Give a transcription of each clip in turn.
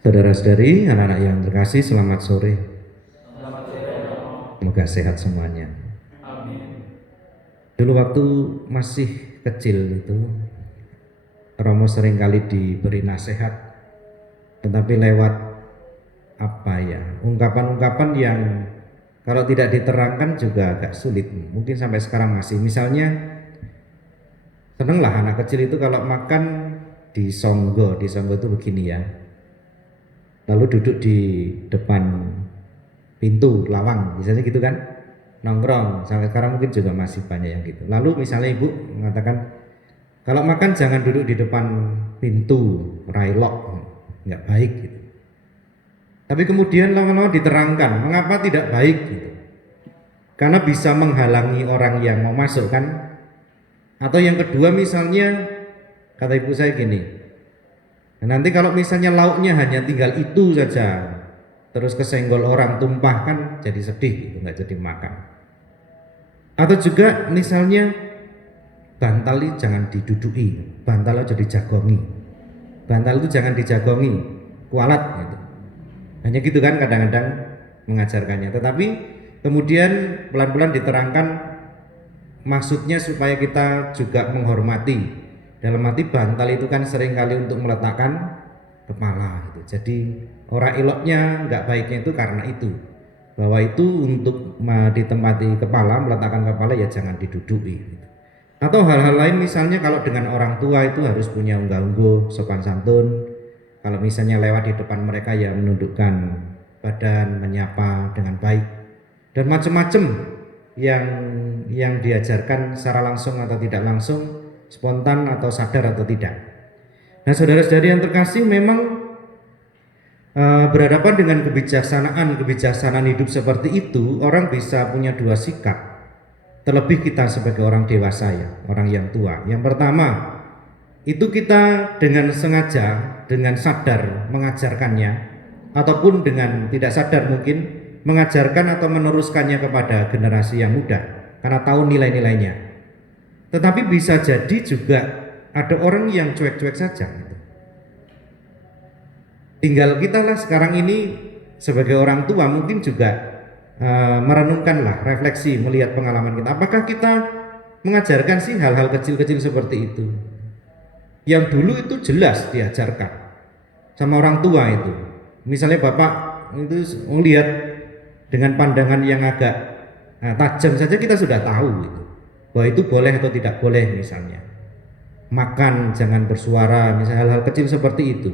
Saudara-saudari, anak-anak yang terkasih, selamat sore. Semoga sehat semuanya. Dulu waktu masih kecil itu, Romo seringkali diberi nasihat, tetapi lewat ungkapan-ungkapan yang kalau tidak diterangkan juga agak sulit. Mungkin sampai sekarang masih. Misalnya, senenglah anak kecil itu kalau makan di songgo itu begini ya. Lalu duduk di depan pintu lawang, misalnya gitu kan, nongkrong. Sampai sekarang mungkin juga masih banyak yang gitu. Lalu misalnya ibu mengatakan, kalau makan jangan duduk di depan pintu, railok, nggak baik gitu. Tapi kemudian lama-lama diterangkan mengapa tidak baik gitu. Karena bisa menghalangi orang yang mau masuk kan. Atau yang kedua misalnya, kata ibu saya gini, nanti kalau misalnya lauknya hanya tinggal itu saja, terus kesenggol orang, tumpah kan jadi sedih gitu, nggak jadi makan. Atau juga misalnya bantal itu jangan diduduki, bantal aja dijagongi, bantal itu jangan dijagongi, kualat gitu. Hanya gitu kan kadang-kadang mengajarkannya. Tetapi kemudian pelan-pelan diterangkan maksudnya supaya kita juga menghormati. Dalam arti bantal itu kan seringkali untuk meletakkan kepala gitu. Jadi orang eloknya nggak baiknya itu karena itu, bahwa itu untuk ditempati kepala, meletakkan kepala ya jangan diduduki gitu. Atau hal-hal lain misalnya kalau dengan orang tua itu harus punya unggah-ungguh, sopan santun. Kalau misalnya lewat di depan mereka ya menundukkan badan, menyapa dengan baik, dan macam-macam yang diajarkan secara langsung atau tidak langsung, spontan atau sadar atau tidak. Nah, saudara-saudari yang terkasih, memang berhadapan dengan kebijaksanaan hidup seperti itu, orang bisa punya dua sikap. Terlebih kita sebagai orang dewasa ya, orang yang tua. Yang pertama, itu kita dengan sengaja, dengan sadar mengajarkannya, ataupun dengan tidak sadar mungkin mengajarkan atau meneruskannya kepada generasi yang muda karena tahu nilai-nilainya. Tetapi bisa jadi juga ada orang yang cuek-cuek saja gitu. Tinggal kita lah sekarang ini sebagai orang tua mungkin juga merenungkanlah, refleksi, melihat pengalaman kita. Apakah kita mengajarkan sih hal-hal kecil-kecil seperti itu? Yang dulu itu jelas diajarkan sama orang tua itu. Misalnya bapak itu melihat dengan pandangan yang agak tajam saja kita sudah tahu gitu, bahwa itu boleh atau tidak boleh. Misalnya makan jangan bersuara, misalnya hal-hal kecil seperti itu.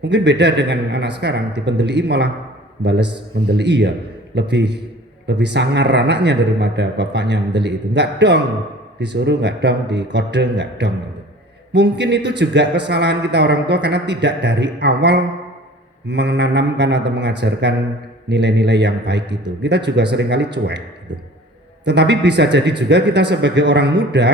Mungkin beda dengan anak sekarang, dipendeli malah balas mendeli ya, lebih sangar anaknya daripada bapaknya mendeli itu. Enggak dong, disuruh enggak dong, dikode enggak dong. Mungkin itu juga kesalahan kita orang tua karena tidak dari awal menanamkan atau mengajarkan nilai-nilai yang baik itu. Kita juga seringkali cuek gitu. Tetapi bisa jadi juga kita sebagai orang muda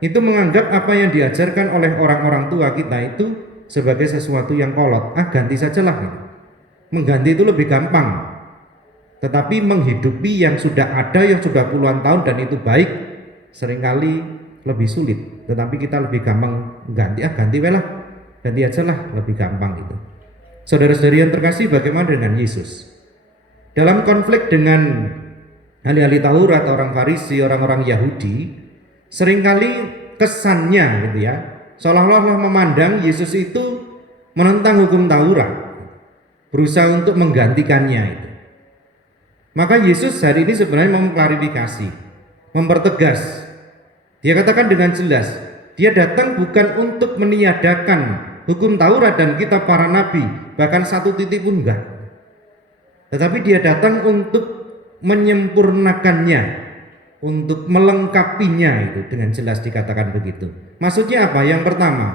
itu menganggap apa yang diajarkan oleh orang-orang tua kita itu sebagai sesuatu yang kolot. Ganti sajalah gitu. Mengganti itu lebih gampang. Tetapi menghidupi yang sudah ada, yang sudah puluhan tahun dan itu baik, seringkali lebih sulit. Tetapi kita lebih gampang ganti lah, ganti aja lah, lebih gampang gitu. Saudara-saudari yang terkasih, bagaimana dengan Yesus? Dalam konflik dengan ahli-ahli Taurat, orang Farisi, orang-orang Yahudi, seringkali kesannya gitu ya, seolah-olah memandang Yesus itu menentang hukum Taurat, berusaha untuk menggantikannya itu. Maka Yesus hari ini sebenarnya mau mengklarifikasi, mempertegas. Dia katakan dengan jelas, dia datang bukan untuk meniadakan hukum Taurat dan kitab para nabi, bahkan satu titik pun enggak. Tetapi dia datang untuk menyempurnakannya, untuk melengkapinya, itu dengan jelas dikatakan begitu. Maksudnya apa? Yang pertama,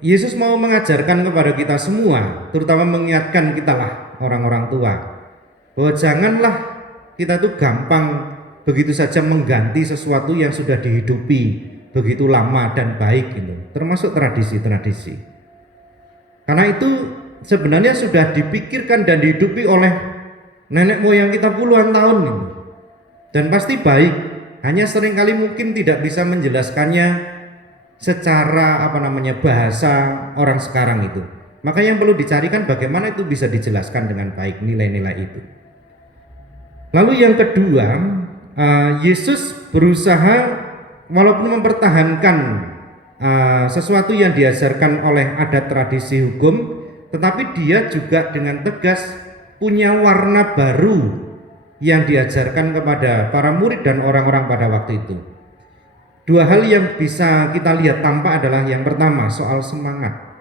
Yesus mau mengajarkan kepada kita semua, terutama mengingatkan kita lah, orang-orang tua, bahwa janganlah kita tuh gampang begitu saja mengganti sesuatu yang sudah dihidupi begitu lama dan baik gitu, termasuk tradisi-tradisi. Karena itu sebenarnya sudah dipikirkan dan dihidupi oleh nenek moyang kita puluhan tahun ini, dan pasti baik. Hanya seringkali mungkin tidak bisa menjelaskannya secara bahasa orang sekarang itu. Maka yang perlu dicarikan bagaimana itu bisa dijelaskan dengan baik nilai-nilai itu. Lalu yang kedua, Yesus berusaha walaupun mempertahankan sesuatu yang diajarkan oleh adat tradisi hukum, tetapi dia juga dengan tegas punya warna baru yang diajarkan kepada para murid dan orang-orang pada waktu itu. Dua hal yang bisa kita lihat tampak adalah yang pertama soal semangat.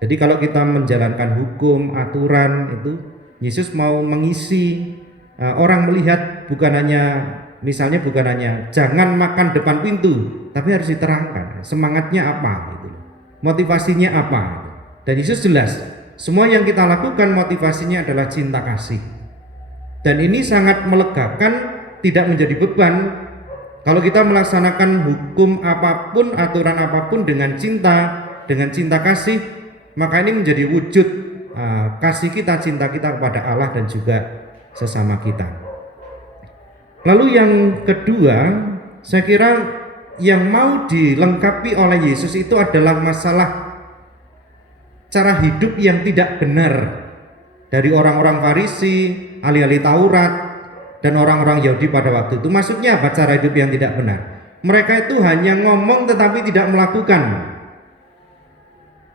Jadi kalau kita menjalankan hukum, aturan itu, Yesus mau mengisi orang melihat bukan hanya jangan makan depan pintu, tapi harus diterangkan semangatnya apa, gitu. Motivasinya apa. Dan Yesus jelas, semua yang kita lakukan motivasinya adalah cinta kasih. Dan ini sangat melegakan, tidak menjadi beban. Kalau kita melaksanakan hukum apapun, aturan apapun dengan cinta kasih, maka ini menjadi wujud kasih kita, cinta kita kepada Allah dan juga sesama kita. Lalu yang kedua, saya kira yang mau dilengkapi oleh Yesus itu adalah masalah cara hidup yang tidak benar dari orang-orang Farisi, ahli-ahli Taurat, dan orang-orang Yahudi pada waktu itu. Maksudnya apa cara hidup yang tidak benar? Mereka itu hanya ngomong tetapi tidak melakukan,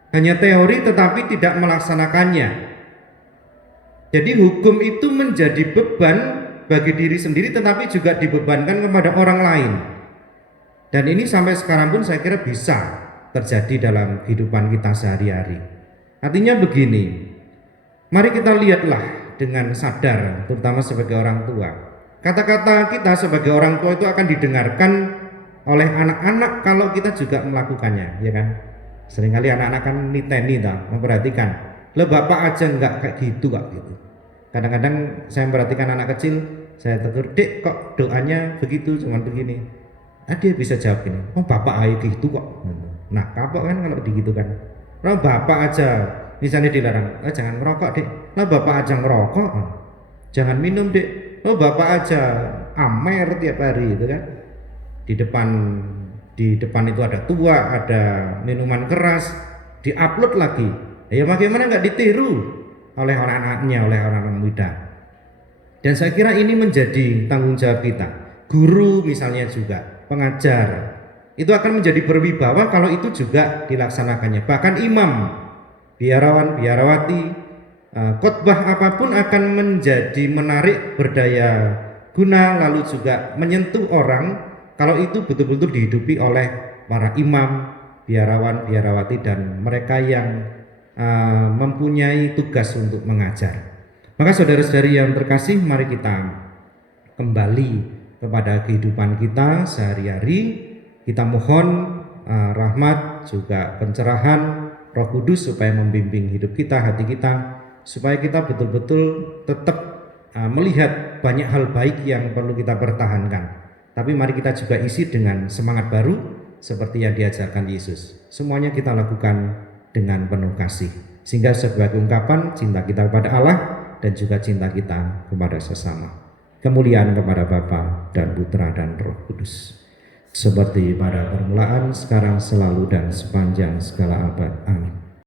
hanya teori tetapi tidak melaksanakannya. Jadi hukum itu menjadi beban bagi diri sendiri tetapi juga dibebankan kepada orang lain. Dan ini sampai sekarang pun saya kira bisa terjadi dalam kehidupan kita sehari-hari. Artinya begini, mari kita lihatlah dengan sadar, terutama sebagai orang tua. Kata-kata kita sebagai orang tua itu akan didengarkan oleh anak-anak kalau kita juga melakukannya, ya kan? Seringkali anak-anak kan niteni, memperhatikan. Loh bapak aja enggak kayak gitu, kak gitu. Kadang-kadang saya memperhatikan anak kecil, saya tegur, dek kok doanya begitu, cuman begini. Dia bisa jawab ini, oh bapak ayo gitu kok. Nah kapok kan kalau begitu kan. Kalau bapak aja misalnya dilarang, jangan ngerokok dek. Lah bapak aja ngerokok, jangan minum dek. Oh bapak aja amer tiap hari itu kan. Di depan itu ada tua, ada minuman keras, diupload lagi. Ya bagaimana nggak ditiru oleh anak-anaknya, oleh orang-orang muda. Dan saya kira ini menjadi tanggung jawab kita. Guru misalnya juga, pengajar, itu akan menjadi berwibawa kalau itu juga dilaksanakannya. Bahkan imam, biarawan, biarawati, khotbah apapun akan menjadi menarik, berdaya guna, lalu juga menyentuh orang kalau itu betul-betul dihidupi oleh para imam, biarawan, biarawati dan mereka yang mempunyai tugas untuk mengajar. Maka saudara-saudari yang terkasih, mari kita kembali kepada kehidupan kita sehari-hari. Kita mohon rahmat juga pencerahan Roh Kudus supaya membimbing hidup kita, hati kita, supaya kita betul-betul tetap melihat banyak hal baik yang perlu kita pertahankan. Tapi mari kita juga isi dengan semangat baru seperti yang diajarkan Yesus. Semuanya kita lakukan dengan penuh kasih, sehingga sebagai ungkapan cinta kita kepada Allah dan juga cinta kita kepada sesama. Kemuliaan kepada Bapa dan Putra dan Roh Kudus, seperti pada permulaan, sekarang, selalu, dan sepanjang segala abad. Amin.